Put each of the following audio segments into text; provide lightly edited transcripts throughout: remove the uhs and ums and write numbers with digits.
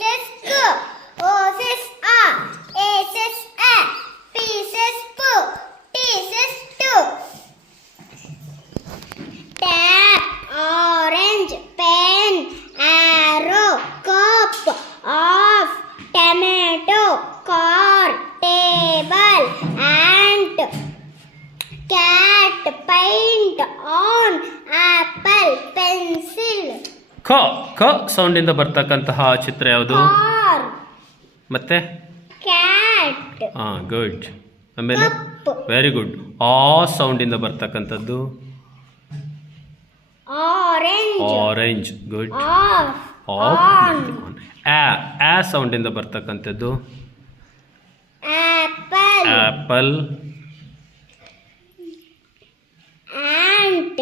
says K. O says A. A says A. P says P. T says T. Tap, orange, pen, arrow, cup, off, tomato, car, table, ant, cat, paint, on, apple, pencil, ಕ ಸೌಂಡಿಂದ ಬರ್ತಕ್ಕಂತಹ ಚಿತ್ರ ಯಾವುದು? car, ಮತ್ತೆ cat, good. ಆಮೇಲೆ cup, very good. ಆ ಸೌಂಡಿಂದ ಬರ್ತಕ್ಕಂಥದ್ದು orange, orange. Good. off, off on, ಆ ಸೌಂಡಿಂದ ಬರ್ತಕ್ಕಂಥದ್ದು apple, apple. ant,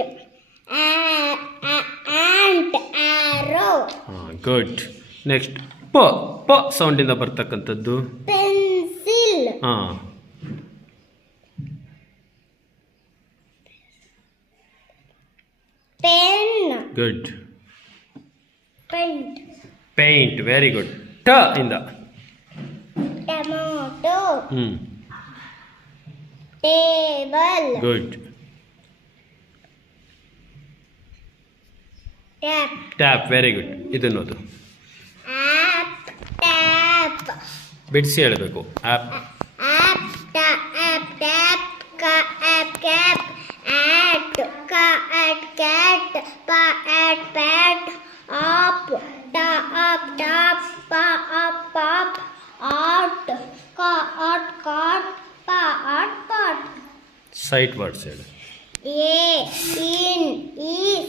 ant, arrow, good. Next ಪ ಸೌಂಡಿಂದ ಬರ್ತಕ್ಕಂಥದ್ದು pencil, ಹಾಂ pen, good. paint, paint. Very good. ಟ ಇಂದ tomato, ಹ್ಞೂ table, good. tap, tap. Very good. ಇದನ್ನೋದು app, tap, ಬಿಡಿಸಿ ಹೇಳಬೇಕು. App. app, app, tap, app, cap, at, cat, at, pat, up, up, tap, up, pop, out, cot, pot. Sight words ಹೇಳಿ. A, in, is,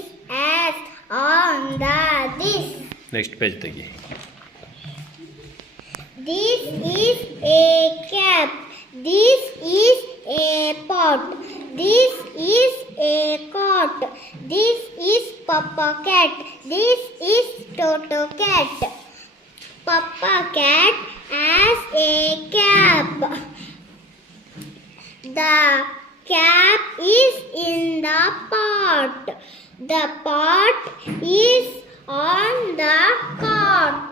as, on, the, this. Next page ತೆಗಿ. This is a cap. This is a pot. This is a cot. This is Papa Cat. This is Toto Cat. Papa Cat has a cap. The cap is in the pot. The pot is on the cot.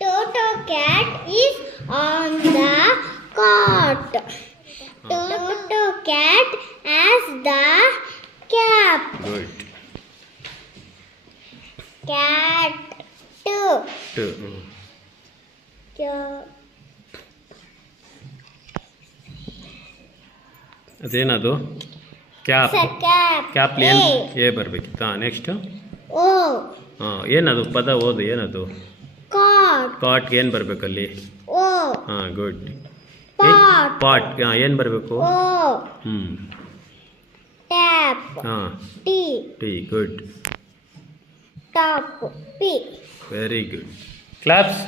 Toto Cat is on the cot. Toto Cat has the cap. Good. Cat. ಟ. ಅದೇನದು? Cap. Cap. ಕ್ಯಾಪ್ಲಿ ಏನು A ಬರಬೇಕಿತ್ತು. Next O. ಏನದು ಪದ? ಓದು. ಏನದು? Cot. ಕಾಟ್ಗೆ ಏನು ಬರಬೇಕಲ್ಲಿ? O. Good. Pot. Pot ಏನು ಬರಬೇಕು? O. ಹ್ಞೂ Tap. T. T. Good. Top. P. Very good. Claps.